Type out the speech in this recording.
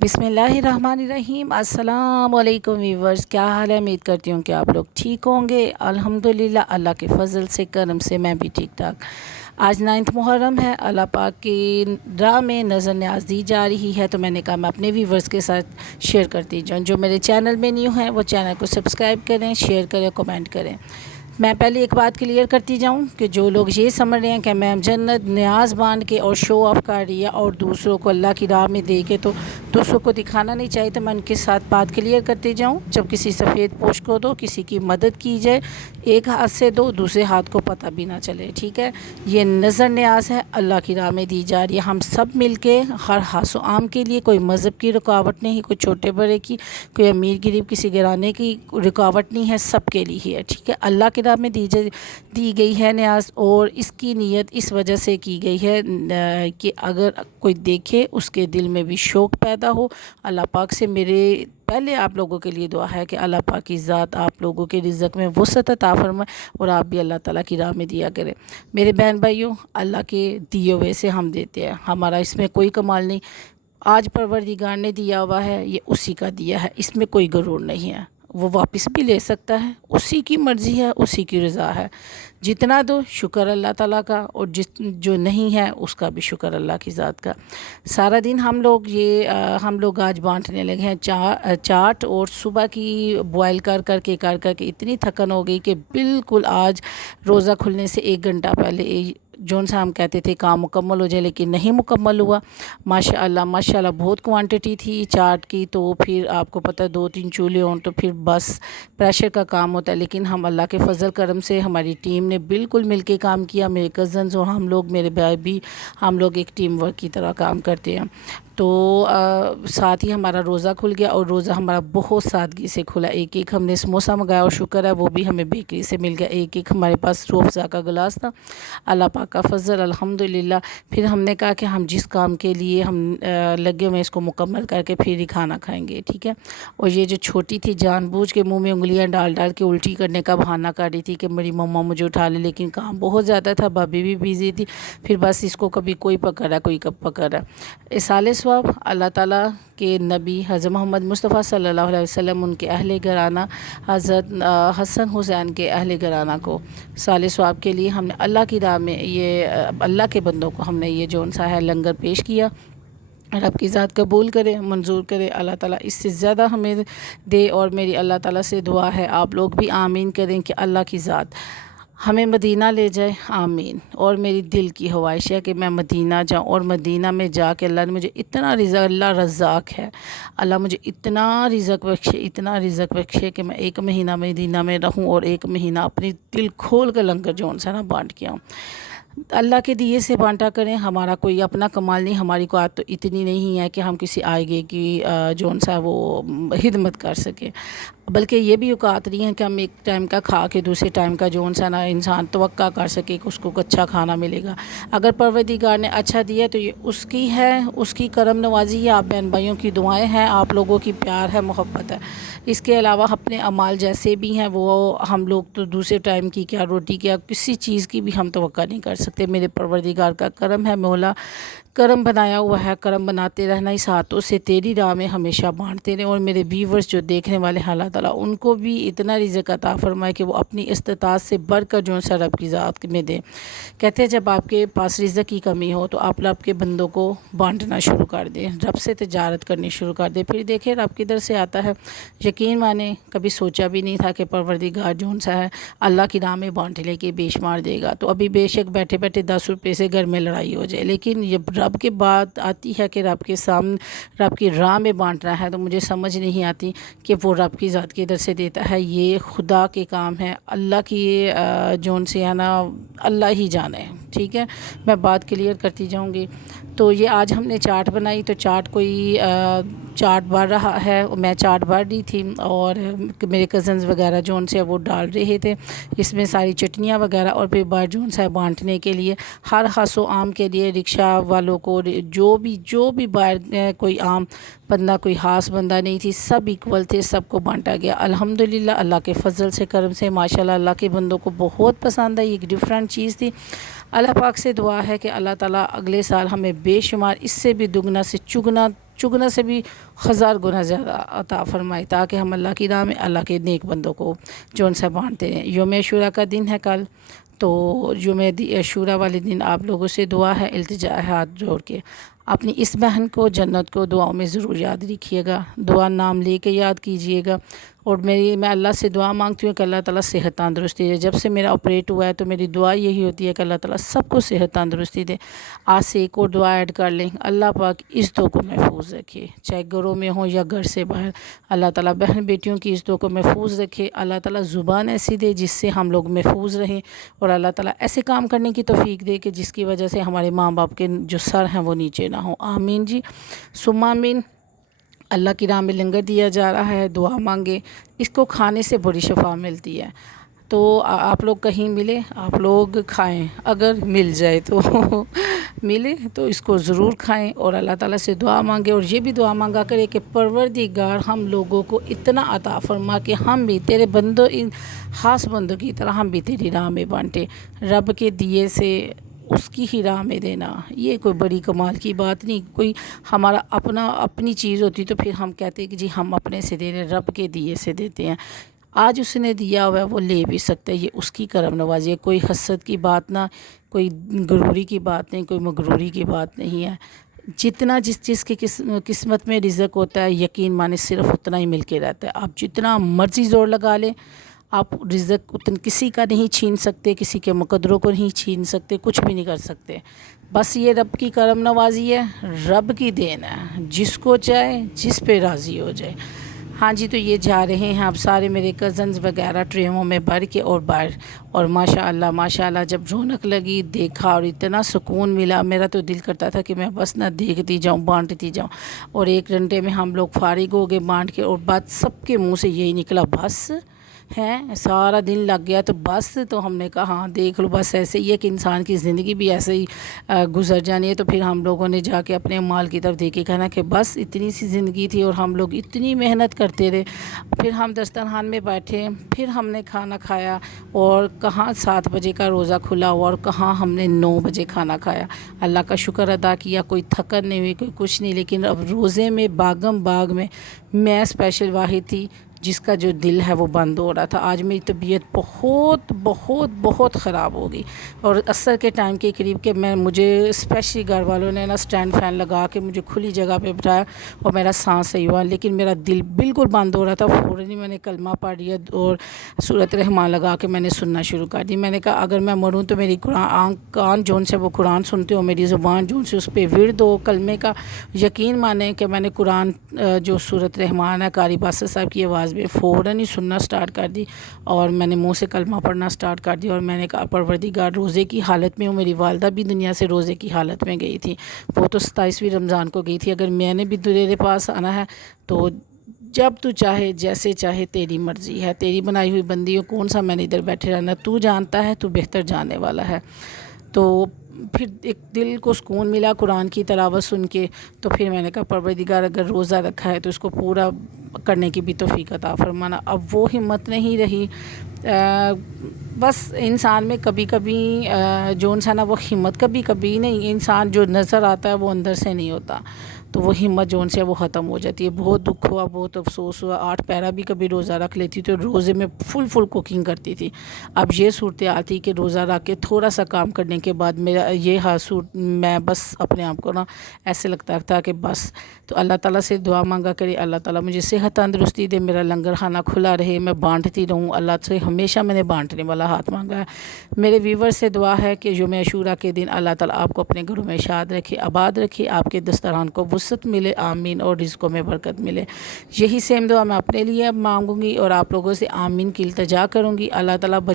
بسم اللہ الرحمن الرحیم۔ السلام علیکم ویورز، کیا حال ہے؟ امید کرتی ہوں کہ آپ لوگ ٹھیک ہوں گے۔ الحمدللہ اللہ کے فضل سے کرم سے میں بھی ٹھیک ٹھاک۔ آج 9 محرم ہے، اللہ پاک کی راہ میں نظر نیاز دی جا رہی ہے، تو میں نے کہا میں اپنے ویورز کے ساتھ شیئر کرتی جاؤں۔ جو میرے چینل میں نیو ہیں وہ چینل کو سبسکرائب کریں، شیئر کریں، کمنٹ کریں۔ میں پہلے ایک بات کلیئر کرتی جاؤں کہ جو لوگ یہ سمجھ رہے ہیں کہ میم جنت نیاز باندھ کے اور شو آف کر رہی ہے اور دوسروں کو اللہ کی راہ میں دے کے تو دوسروں کو دکھانا نہیں چاہیے، تو میں ان کے ساتھ بات کلیئر کرتی جاؤں۔ جب کسی سفید پوش کو دو، کسی کی مدد کی جائے، ایک ہاتھ سے دو، دوسرے ہاتھ کو پتہ بھی نہ چلے، ٹھیک ہے؟ یہ نظر نیاز ہے، اللہ کی راہ میں دی جا رہی ہے۔ ہم سب مل کے ہر حاس و عام کے لیے، کوئی مذہب کی رکاوٹ نہیں، کوئی چھوٹے بڑے کی، کوئی امیر غریب کسی گھرانے کی رکاوٹ نہیں ہے، سب کے لیے ہی ہے، ٹھیک ہے؟ اللہ کی راہ میں دی گئی ہے نیاز، اور اس کی نیت اس وجہ سے کی گئی ہے کہ اگر کوئی دیکھے اس کے دل میں بھی شوق پیدا ہو۔ اللہ پاک سے میرے پہلے آپ لوگوں کے لیے دعا ہے کہ اللہ پاک کی ذات آپ لوگوں کے رزق میں وسعت عطا فرمائے، اور آپ بھی اللہ تعالیٰ کی راہ میں دیا کریں۔ میرے بہن بھائیوں، اللہ کے دیے ہوئے سے ہم دیتے ہیں، ہمارا اس میں کوئی کمال نہیں۔ آج پروردگار نے دیا ہوا ہے، یہ اسی کا دیا ہے، اس میں کوئی غرور نہیں ہے۔ وہ واپس بھی لے سکتا ہے، اسی کی مرضی ہے، اسی کی رضا ہے۔ جتنا دو شکر اللہ تعالیٰ کا، اور جو نہیں ہے اس کا بھی شکر اللہ کی ذات کا۔ سارا دن ہم لوگ آج بانٹنے لگے ہیں چاٹ، اور صبح کی بوائل کر کے اتنی تھکن ہو گئی کہ بالکل آج روزہ کھلنے سے 1 گھنٹہ پہلے جون سا ہم کہتے تھے کام مکمل ہو جائے، لیکن نہیں مکمل ہوا۔ ماشاءاللہ بہت کوانٹٹی تھی چاٹ کی، تو پھر آپ کو پتہ 2-3 چولہے ہوں تو پھر بس پریشر کا کام ہوتا ہے، لیکن ہم اللہ کے فضل کرم سے ہماری ٹیم نے بالکل مل کے کام کیا، میرے کزنز اور ہم لوگ، میرے بھائی بھی، ہم لوگ ایک ٹیم ورک کی طرح کام کرتے ہیں۔ تو ساتھ ہی ہمارا روزہ کھل گیا، اور روزہ ہمارا بہت سادگی سے کھلا۔ ایک ہم نے سموسہ منگایا، اور شکر ہے وہ بھی ہمیں بیکری سے مل گیا۔ ایک ہمارے پاس روح افزا کا گلاس تھا، اللہ پاک کا فضل الحمدللہ۔ پھر ہم نے کہا کہ ہم جس کام کے لیے ہم لگے ہوئے اس کو مکمل کر کے پھر ہی کھانا کھائیں گے، ٹھیک ہے؟ اور یہ جو چھوٹی تھی جان بوجھ کے منہ میں انگلیاں ڈال کے الٹی کرنے کا بہانہ کر رہی تھی کہ میری مما مجھے اٹھا لے، لیکن کام بہت زیادہ تھا، بھابھی بھی بیزی تھی، پھر بس اس کو کبھی کوئی پکڑ رہا کوئی کب پکڑ رہا۔ اصال ثواب اللہ تعالیٰ کے نبی حضرت محمد مصطفیٰ صلی اللہ علیہ وسلم، ان کے اہل گھرانہ حضرت حسن حسین کے اہل گھرانہ کو صالح ثواب کے لیے ہم نے اللہ کی راہ میں اللہ کے بندوں کو ہم نے یہ جو سا ہے لنگر پیش کیا۔ رب کی ذات قبول کرے، منظور کرے، اللہ تعالیٰ اس سے زیادہ ہمیں دے۔ اور میری اللہ تعالیٰ سے دعا ہے، آپ لوگ بھی آمین کریں کہ اللہ کی ذات ہمیں مدینہ لے جائے، آمین۔ اور میری دل کی خواہش ہے کہ میں مدینہ جاؤں، اور مدینہ میں جا کے اللہ نے مجھے اتنا رزق، اللہ رزاق ہے، اللہ مجھے اتنا رزق بخشے کہ میں 1 مہینہ مدینہ میں رہوں، اور 1 مہینہ اپنی دل کھول کے لنگر جو سا نا بانٹ کے آؤں۔ اللہ کے دیے سے بانٹا کریں، ہمارا کوئی اپنا کمال نہیں، ہماری کوئی تو اتنی نہیں ہے کہ ہم کسی آئے کی جو سا وہ خدمت کر سکیں، بلکہ یہ بھی اوقات نہیں ہے کہ ہم ایک ٹائم کا کھا کے دوسرے ٹائم کا جو سا نا انسان توقع کر سکے کہ اس کو اچھا کھانا ملے گا۔ اگر پروردگار نے اچھا دیا تو یہ اس کی ہے، اس کی کرم نوازی ہے، آپ بہن بھائیوں کی دعائیں ہیں، آپ لوگوں کی پیار ہے، محبت ہے۔ اس کے علاوہ اپنے اعمال جیسے بھی ہیں وہ ہم لوگ تو دوسرے ٹائم کی کیا روٹی کیا کسی چیز کی بھی ہم توقع نہیں کر سکتے۔ میرے پروردگار کا کرم ہے، مولا کرم بنایا ہوا ہے، کرم بناتے رہنا، اس ہاتھوں سے تیری راہ میں ہمیشہ بانٹتے رہیں۔ اور میرے ویورز جو دیکھنے والے ہیں، اللہ تعالیٰ ان کو بھی اتنا رزق عطا فرمائے کہ وہ اپنی استطاعت سے بڑھ کر جو سا رب کی ذات میں دیں۔ کہتے ہیں جب آپ کے پاس رزق کی کمی ہو تو آپ رب کے بندوں کو بانٹنا شروع کر دیں، رب سے تجارت کرنی شروع کر دیں، پھر دیکھیں رب کدھر سے آتا ہے۔ یقین مانیں کبھی سوچا بھی نہیں تھا کہ پروردگار جو سا ہے اللہ کی راہ میں بانٹنے کے بے شمار دے گا۔ تو ابھی بے شک بیٹھے 10 روپے سے گھر میں لڑائی ہو جائے، لیکن جب رب کے بات آتی ہے کہ رب کے سامنے رب کی راہ میں بانٹنا ہے، تو مجھے سمجھ نہیں آتی کہ وہ رب کی ذات کی ادھر سے دیتا ہے۔ یہ خدا کے کام ہے، اللہ کی جون سے ہے نا اللہ ہی جانے، ٹھیک ہے؟ میں بات کلیئر کرتی جاؤں گی۔ تو یہ آج ہم نے چاٹ بنائی، تو چاٹ کوئی چاٹ بڑھ رہا ہے، میں چاٹ بڑھ رہی تھی، اور میرے کزنز وغیرہ جو سے وہ ڈال رہے تھے اس میں ساری چٹنیاں وغیرہ، اور پھر بعد جو ہے بانٹنے کے لیے ہر خاص و عام کے لیے رکشہ والوں کو جو بھی باہر کوئی عام بندہ کوئی خاص بندہ نہیں تھی، سب ایکول تھے، سب کو بانٹا گیا الحمدللہ۔ اللہ کے فضل سے کرم سے ماشاءاللہ اللہ کے بندوں کو بہت پسند آئی، ایک ڈیفرنٹ چیز تھی۔ اللہ پاک سے دعا ہے کہ اللہ تعالیٰ اگلے سال ہمیں بے شمار اس سے بھی دگنا سے چگنا چگنا سے بھی 1000 گنا زیادہ عطا فرمائے، تاکہ ہم اللہ کی راہ میں اللہ کے نیک بندوں کو جون سے بانٹتے ہیں۔ یوم عاشوراء کا دن ہے کل، تو یوم عاشوراء والے دن آپ لوگوں سے دعا ہے، التجا ہے ہاتھ جوڑ کے، اپنی اس بہن کو جنت کو دعاؤں میں ضرور یاد رکھیے گا، دعا نام لے کے یاد کیجئے گا۔ اور میں اللہ سے دعا مانگتی ہوں کہ اللہ تعالیٰ صحت تندرستی دے۔ جب سے میرا آپریٹ ہوا ہے تو میری دعا یہی ہوتی ہے کہ اللہ تعالیٰ سب کو صحت تندرستی دے۔ آج سے ایک اور دعا ایڈ کر لیں، اللہ پاک عزتوں کو محفوظ رکھے، چاہے گھروں میں ہوں یا گھر سے باہر، اللہ تعالیٰ بہن بیٹیوں کی عزتوں کو محفوظ رکھے، اللہ تعالیٰ زبان ایسی دے جس سے ہم لوگ محفوظ رہیں، اور اللہ تعالیٰ ایسے کام کرنے کی توفیق دے کہ جس کی وجہ سے ہمارے ماں باپ کے جو سر ہیں وہ نیچے نہ ہوں۔ آمین جی، ثم آمین۔ اللہ کی راہ میں لنگر دیا جا رہا ہے، دعا مانگے، اس کو کھانے سے بڑی شفا ملتی ہے۔ تو آپ لوگ کہیں ملے آپ لوگ کھائیں، اگر مل جائے تو ملے تو اس کو ضرور کھائیں، اور اللہ تعالیٰ سے دعا مانگے، اور یہ بھی دعا مانگا کرے کہ پروردگار ہم لوگوں کو اتنا عطا فرما کہ ہم بھی تیرے بندوں، خاص بندوں کی طرح ہم بھی تیری راہ میں بانٹے، رب کے دیے سے اس کی ہی راہ میں دینا۔ یہ کوئی بڑی کمال کی بات نہیں، کوئی ہمارا اپنی چیز ہوتی تو پھر ہم کہتے ہیں کہ جی ہم اپنے سے دے رہے، رب کے دیے سے دیتے ہیں۔ آج اس نے دیا ہوا ہے وہ لے بھی سکتا ہے، یہ اس کی کرم نوازی ہے، کوئی حسد کی بات نہ، کوئی غروری کی بات نہیں، کوئی مغروری کی بات نہیں ہے۔ جتنا جس چیز کی قسمت میں رزق ہوتا ہے، یقین مانے صرف اتنا ہی مل کے رہتا ہے۔ آپ جتنا مرضی زور لگا لیں، آپ رزق کسی کا نہیں چھین سکتے، کسی کے مقدروں کو نہیں چھین سکتے، کچھ بھی نہیں کر سکتے۔ بس یہ رب کی کرم نوازی ہے، رب کی دین ہے، جس کو چاہے جس پہ راضی ہو جائے۔ ہاں جی، تو یہ جا رہے ہیں اب سارے میرے کزنز وغیرہ ٹریوں میں بھر کے اور باہر، اور ماشاءاللہ جب رونق لگی دیکھا اور اتنا سکون ملا، میرا تو دل کرتا تھا کہ میں بس نہ دیکھتی جاؤں بانٹتی جاؤں، اور 1 گھنٹے میں ہم لوگ فارغ ہو گئے بانٹ کے، اور بات سب کے منہ سے یہی نکلا، بس ہیں سارا دن لگ گیا تو بس۔ تو ہم نے کہا ہاں دیکھ لو، بس ایسے ہی ہے کہ انسان کی زندگی بھی ایسے ہی گزر جانی ہے۔ تو پھر ہم لوگوں نے جا کے اپنے مال کی طرف دیکھ کے کہنا کہ بس اتنی سی زندگی تھی اور ہم لوگ اتنی محنت کرتے رہے۔ پھر ہم دسترخوان میں بیٹھے، پھر ہم نے کھانا کھایا، اور کہاں 7 بجے کا روزہ کھلا ہوا اور کہاں ہم نے 9 بجے کھانا کھایا۔ اللہ کا شکر ادا کیا، کوئی تھکن نہیں ہوئی، کوئی کچھ نہیں، لیکن اب روزے میں باغم باغ میں اسپیشل واحد تھی جس کا جو دل ہے وہ بند ہو رہا تھا۔ آج میری طبیعت بہت بہت بہت خراب ہو گئی، اور عصر کے ٹائم کے قریب کہ مجھے اسپیشلی گھر والوں نے نا اسٹینڈ فین لگا کے مجھے کھلی جگہ پہ بٹھایا، اور میرا سانس صحیح ہوا، لیکن میرا دل بالکل بند ہو رہا تھا۔ فوراً ہی میں نے کلمہ پڑھ لیا اور سورۃ رحمان لگا کے میں نے سننا شروع کر دی۔ میں نے کہا اگر میں مروں تو میری کان جون سے وہ قرآن سنتے ہو، میری زبان جون سے اس پہ ورد ہو کلمے کا۔ یقین مانیں کہ میں نے قرآن جو سورۃ رحمان ہے قاری باسط صاحب کی آواز میں فوراً ہی سننا سٹارٹ کر دی، اور میں نے منہ سے کلمہ پڑھنا سٹارٹ کر دیا، اور میں نے کہا پروردگار روزے کی حالت میں ہوں، میری والدہ بھی دنیا سے روزے کی حالت میں گئی تھی، وہ تو 27ویں رمضان کو گئی تھی، اگر میں نے بھی تیرے پاس آنا ہے تو جب تو چاہے جیسے چاہے تیری مرضی ہے، تیری بنائی ہوئی بندی ہو، کون سا میں نے ادھر بیٹھے رہنا، تو جانتا ہے، تو بہتر جاننے والا ہے۔ تو پھر ایک دل کو سکون ملا قرآن کی تلاوت سن کے، تو پھر میں نے کہا پروردگار اگر روزہ رکھا ہے تو اس کو پورا کرنے کی بھی توفیق عطا فرمانا۔ اب وہ ہمت نہیں رہی، بس انسان میں کبھی کبھی جو انسان ہے وہ ہمت کبھی کبھی نہیں، انسان جو نظر آتا ہے وہ اندر سے نہیں ہوتا، تو وہ ہمت جو ان سے وہ ختم ہو جاتی ہے۔ بہت دکھ ہوا، بہت افسوس ہوا، 8 پیرا بھی کبھی روزہ رکھ لیتی تو روزے میں فل کوکنگ کرتی تھی۔ اب یہ صورتحال تھی کہ روزہ رکھ کے تھوڑا سا کام کرنے کے بعد میرا یہ میں بس اپنے آپ کو نا ایسے لگتا تھا کہ بس۔ تو اللہ تعالیٰ سے دعا مانگا کرے اللہ تعالیٰ مجھے صحت تندرستی دے، میرا لنگر خانہ کھلا رہے، میں بانٹتی رہوں۔ اللہ سے ہمیشہ میں نے بانٹنے والا ہاتھ مانگا ہے۔ میرے ویور سے دعا ہے کہ یوم عاشوراء کے دن اللہ تعالیٰ آپ کو اپنے گھروں میں شاد رکھے، آباد رکھے، آپ کے دسترخوان کو وسعت ملے، آمین، اور رزقوں میں برکت ملے۔ یہی سیم دعا میں اپنے لیے اب مانگوں گی اور آپ لوگوں سے آمین کی التجا کروں گی۔ اللہ تعالیٰ